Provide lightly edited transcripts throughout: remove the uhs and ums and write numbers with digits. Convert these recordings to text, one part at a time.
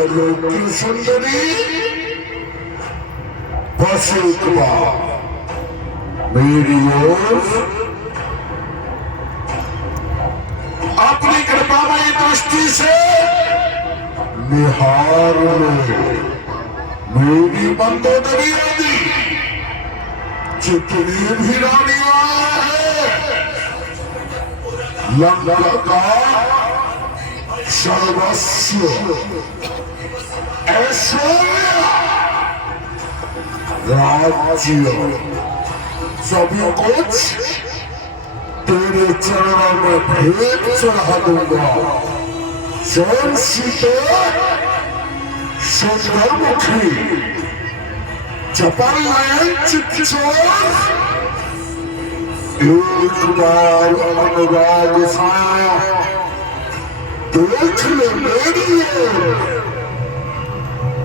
त्रिलोक की सुंदरी बस एक बार मेरी ओर अपनी कृपामयी दृष्टि से निहार लो। मेरी मंदोदरी आदि जितनी भी रानियां हैं लंका का सर्वस्व ऐश्वर्य राज्य सभी कुछ तेरे चरणों में भेंट चढ़ा दूंगा। स्वयं सीता सुंदरमुखी चपल नयन चितचोर एक बार अनुराग साया देख ले मेरी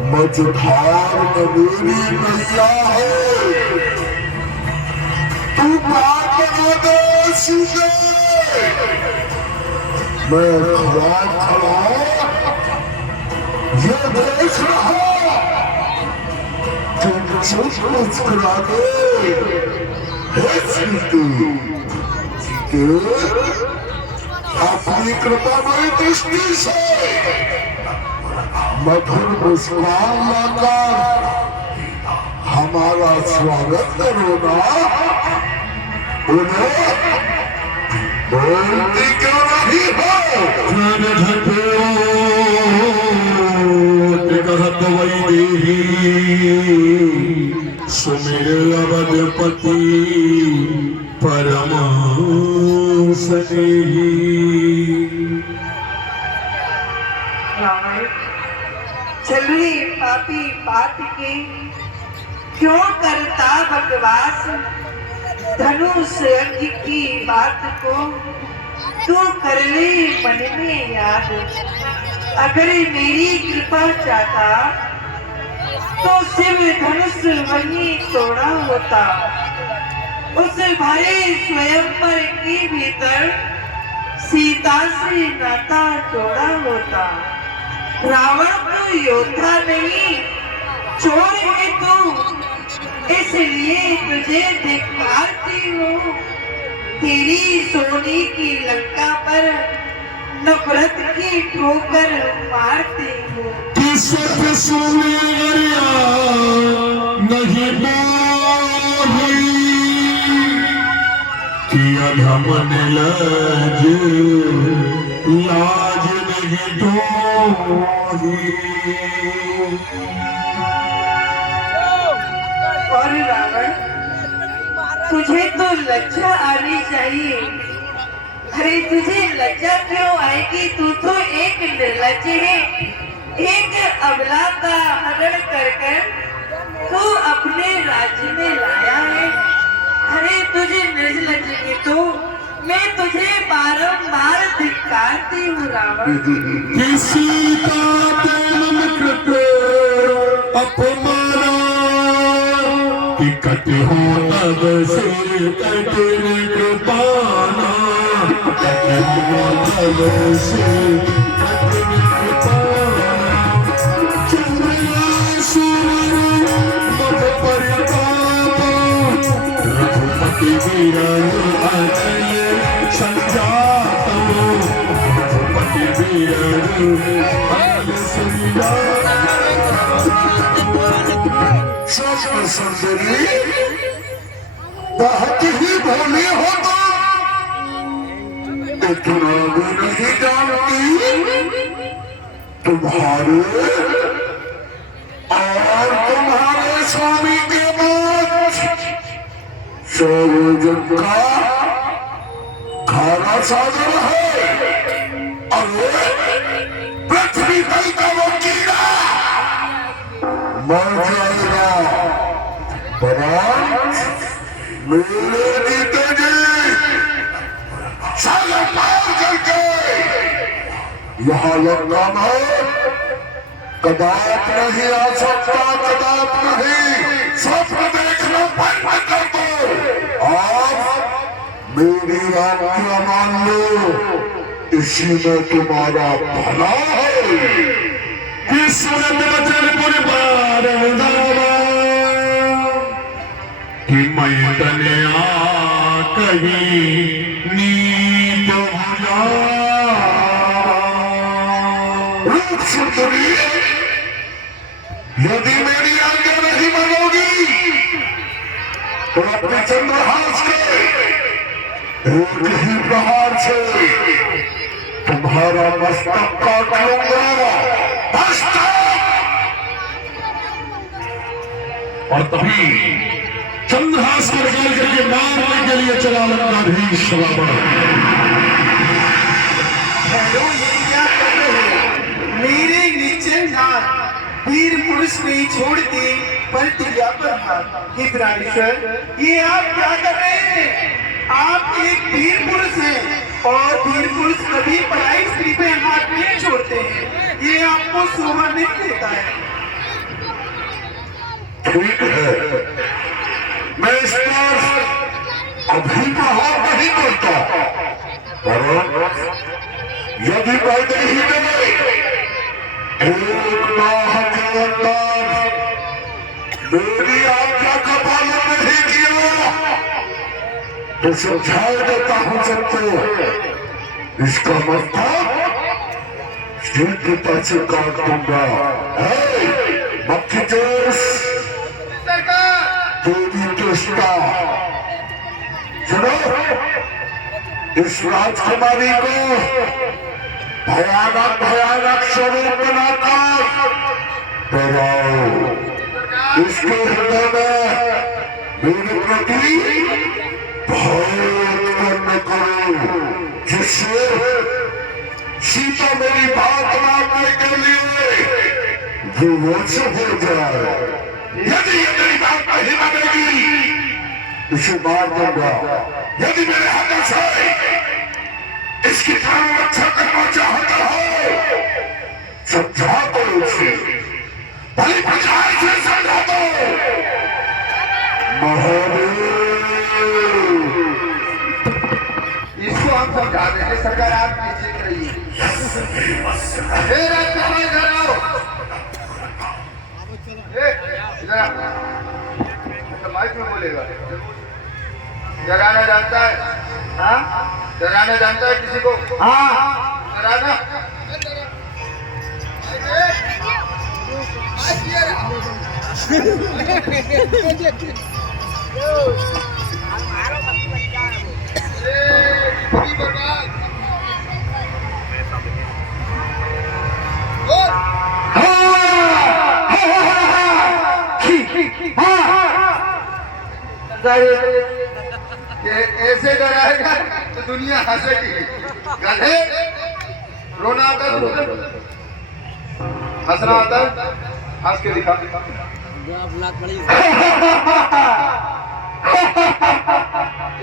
मझधार में मेरी मैया है। तू बात बना दे सीधे मैं खड़ा ये देख रहा तुम चुप मुस्कुरा दे अपनी कृपामयी दृष्टि से मधुर मुस्कान लाकर हमारा स्वागत करो ना। उन्हें बोलती क्यों नहीं हो? सुमेर अवधपति परम स्नेही। चली पापी बात के क्यों करता बकवास। धनुष अंग की बात को तू कर ले मन में याद। अगर मेरी कृपा चाहता तो शिव धनुष वहीं तोड़ा होता। उस भरे स्वयंवर के भीतर सीता से नाता जोड़ा होता। रावण तो योद्धा नहीं चोर है तू, इसलिए तुझे धिक्कारती हूँ। तेरी सोने की लंका पर नफरत की ठोकर मारती हूँ। नहीं किया धमन लाज नहीं डोही। और रावण तुझे तो लज्जा आनी चाहिए। अरे तुझे लज्जा क्यों आएगी? तू तो एक निर्लज्ज है। एक अबला का हरण कर तू अपने राज्य में लाया है। अरे तुझे निर्लज्ज की तो मैं तुझे बारंबार धिक्कारती हूँ रावण। किसी का प्रेम कृत अपमाना कि कटे हो तब से कटे कृपाना। कटे हो तब से कटे कृपाना। चंद्रमा सूर्य मत परिताप रघुपति वीरन अजय संजात। रघुपति वीरन अजय संजात। सुंदरी बहुत ही भोली हो तो इतना भी नहीं जानती तुम्हारे और तुम्हारे स्वामी के बाद सौजन का खाना सागर है। अरे पृथ्वी तल का वो कीड़ा मर जाएगा। मेरे जीते जी साला पार करके यहाँ लंका में कदाप नहीं आ सकता। कदाप नहीं। स्वप्न देखना बंद कर दो। आप मेरी आज्ञा मान लो, इसी में तुम्हारा भला है। सुनत वचन पुर बार दावा कि मैं तने आ कही नीत भुजा सुंदरी यदि मेरी आज्ञा नहीं मानोगी तो अपने चंद्रहास के एक ही प्रहार से तुम्हारा मस्तक काट लूंगा। और तभी चंद्रहास को निकाल करके मारने के लिए चला लंकाधीश रावण। ये क्या कर रहे हो? मेरे निश्चय नाथ वीर पुरुष नहीं छोड़ते पर तुझा पर हाथ। हे प्राणेश्वर, ये आप क्या कर रहे हैं? आप एक वीर पुरुष हैं और वीर पुरुष कभी पराई स्त्री पे हाथ नहीं छोड़ते हैं। ये आपको शोभा नहीं देता है। ठीक है, मैं इस बार अभी प्रहार नहीं करता, पर यदि पहले ही मैंने एक माह के अंदर मेरी आज्ञा का पालन नहीं किया तो समझा देता हूं सबको। इसका मतलब सिर के पैसे काट दूंगा। मक्खी जोश तेरी कृष्णा सुनो, इस राजकुमारी को भयानक भयानक स्वरूप बनाकर डराओ। इसके हृदय में मेरे प्रति भय उत्पन्न करो, जिससे सीता मेरी बात मानने के लिए विवश हो जाए। यदि ये मेरी बात नहीं मानेगी इसे मार दूंगा। यदि मेरे हाथ से इसकी प्राण रक्षा करना चाहता हो समझा दो उसे, भली प्रकार से समझा दो। महादेव, इसको हम समझा रहे हैं। सरकार आप निश्चित रहिए। इधर आओ। इधर आओ। माइक में बोलेगा। डराना जानता है? हाँ, डराना जानता है किसी को? हाँ, डराना। ऐसे डराएगा तो दुनिया हंसेगी। गधे, रोना आता है, हंसना आता है, हंस के दिखा।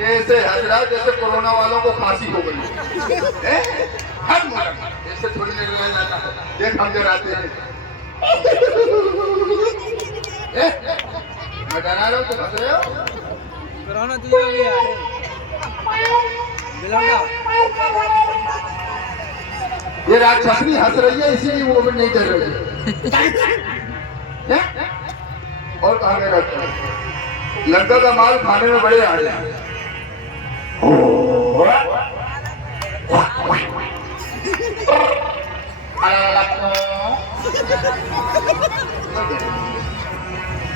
ऐसे हंस रहा जैसे कोरोना वालों को फांसी हो गई। ऐसे थोड़ी नहीं रह जाता। देख हम डराते हैं। मैं डरा रहा हूँ तो हंस रहे हो। कोरोना तुझे हो गया है ये राक्षसनी हंस रही है इसीलिए वो भी नहीं डर रही है। और कहा गया लड़का का माल खाने में बड़े आ जाए।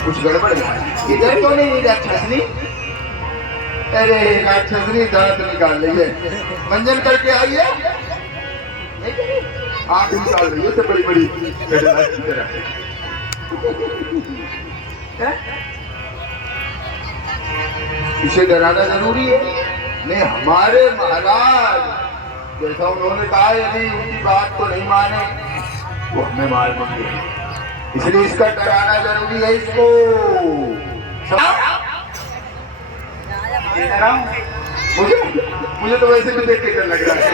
कुछ गड़बड़ है इधर तो नहीं राक्षसनी। अरे राक्षसनी दांत निकाल रही है। मंजन करके आई है, आंख निकाल रही है तो बड़ी बड़ी इसे डराना जरूरी है। नहीं, हमारे महाराज जैसा उन्होंने कहा यदि उनकी बात को नहीं माने वो हमें मार देंगे, इसलिए इसका डराना जरूरी है। इसको मुझे तो वैसे भी देख के डर लग रहा है।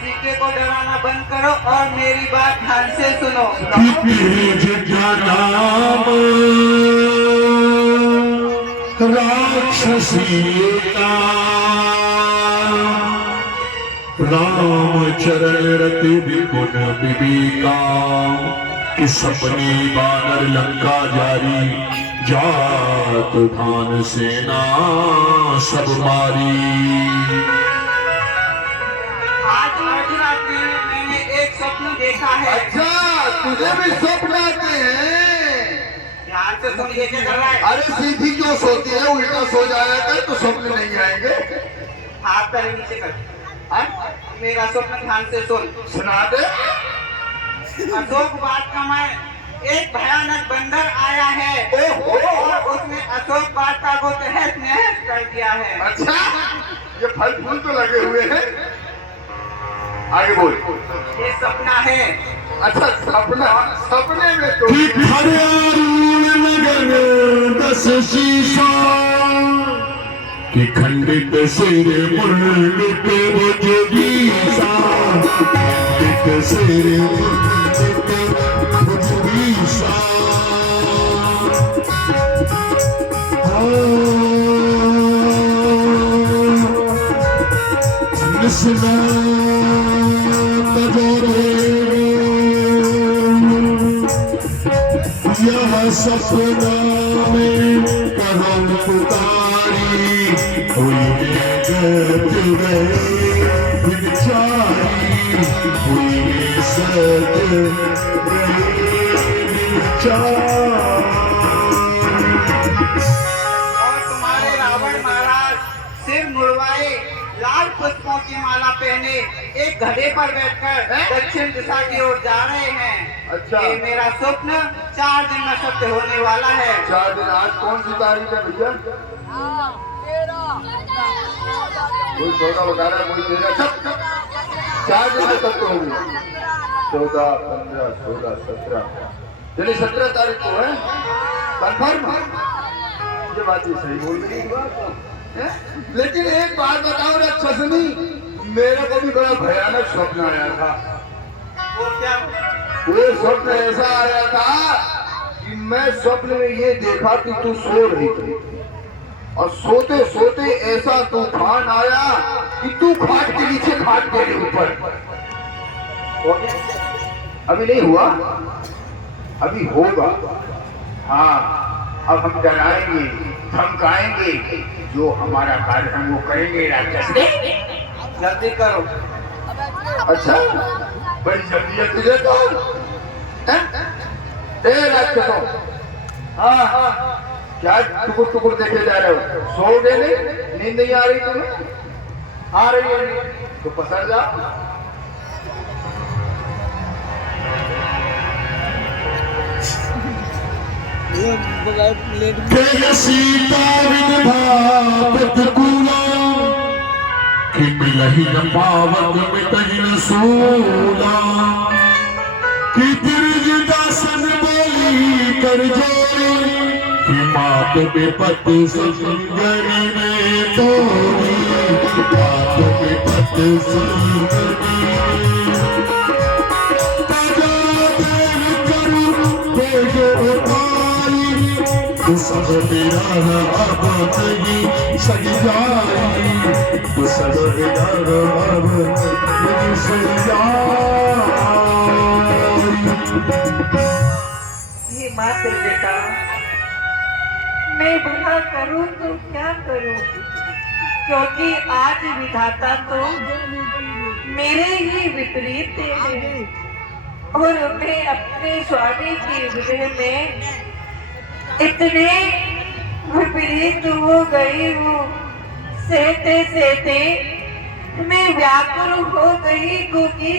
सीखे को डराना बंद करो और मेरी बात ध्यान से सुनो। राक्षसी का राम चरण रति विपुन विवेका कि सपने बानर लंका जारी जात धान सेना सब मारी। आज मध्यरात्रि में मैंने एक स्वप्न देखा है। अच्छा, तुझे भी स्वप्न आते हैं? ध्यान से सुनिए क्या कर रहा है। अरे सीधी क्यों सोती है, उल्टा सो जाया कर तो स्वप्न नहीं आएंगे। हाथ पैर नीचे कर। हाँ? मेरा स्वप्न ध्यान से सुन। सुना दे। अशोक वाटिका में एक भयानक बंदर आया है ओहो, और उसने अशोक वाटिका को तहस नहस कर दिया है। अच्छा, ये फल फूल तो लगे हुए हैं। आगे बोल। ये सपना है। अच्छा, सपना, सपने में तो कि खड़ारूण लगन दस शीशा कि खंडित सिर मुंडित भुजगीसा खंडित सिर मुंडित भुजगीसा। निस्ना यह सपना में करम पुकारी हुई गत गए विचारी हुई सत गए विचारी। और तुम्हारे रावण महाराज सिर मुड़वाए लाल पुष्पों की माला पहने एक घड़े पर बैठकर दक्षिण दिशा की ओर जा रहे हैं। अच्छा। ये मेरा स्वप्न 4 दिन में सत्य होने वाला है। 4 दिन। आज कौन सी तारीख है भैया? कोई 14 बता रहा है, कोई 13। 4 दिन में सत्य होंगे। 14, 15, 16, 17, चलिए 17 तारीख को है। कंफर्म? ये बात ही सही बोल रही है। लेकिन एक बात बताओ राक्षसनी, मेरे को भी बड़ा भयानक स्वप्न आया था। वो क्या? वो स्वप्न ऐसा आया था कि मैं स्वप्न में ये देखा कि तू सो रही थी और सोते सोते ऐसा तूफान आया कि तू खाट के नीचे, खाट के ऊपर। अभी नहीं हुआ, अभी होगा। हाँ, अब हम डराएंगे, धमकाएंगे, जो हमारा कार्य हम वो करेंगे राक्षस। जल्दी करो। अच्छा, बड़ी जल्दी है तुझे तो। ए राक्षसों, हाँ, क्या टुकुर टुकुर देखे जा रहे हो? सोओगे नहीं? नींद नहीं आ रही तुम्हें? आ रही है तो पसर जा। तेज सीता विभावत कुला कि मिलहि न पावत मिटहि न सूला कि तिरज दासन बोली कर जोरी कि मात विपत संगन में तोरी मात विपत संगन तो सब मेरा अब नहीं सही जाई, तो सब मेरा अब नहीं सही जाई। हे मात्र बेटा, मैं भला करूं तो क्या करूं, क्योंकि आज विधाता तो मेरे ही विपरीत है और मैं अपने स्वामी के विरह में इतने विपरीत हो गई हूँ। सहते सहते मैं व्याकुल हो गई क्योंकि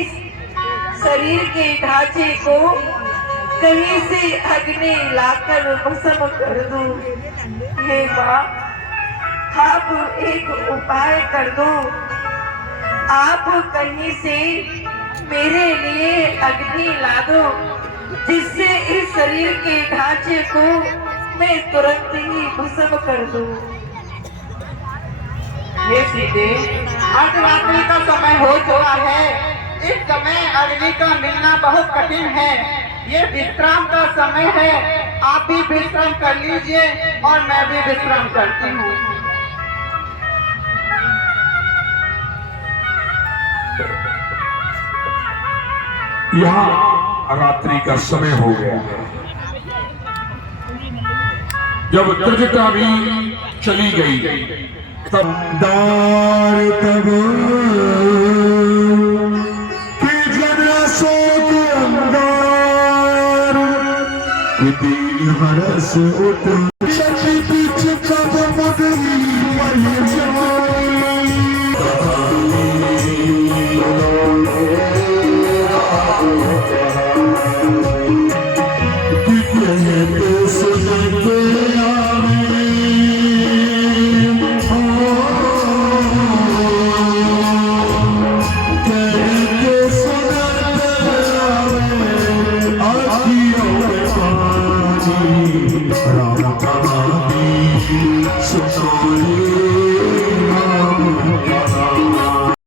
शरीर के ढांचे को कहीं से अग्नि लाकर भस्म कर दूं। हे माँ, आप एक उपाय कर दो। आप कहीं से मेरे लिए अग्नि ला दो, जिससे इस शरीर के ढांचे को मैं तुरंत ही भस्म कर दूं। ये सीधे अर्धरात्रि का समय हो चुका है। इस समय अग्नि का मिलना बहुत कठिन है। ये विश्राम का समय है। आप भी विश्राम कर लीजिए और मैं भी विश्राम करती हूँ। यहाँ रात्रि का समय हो गया है। जब त्रिजटा भी चली गई तब दार तब के जनसों के अंदर दीन हरस उठ शशि बीच कब मदरी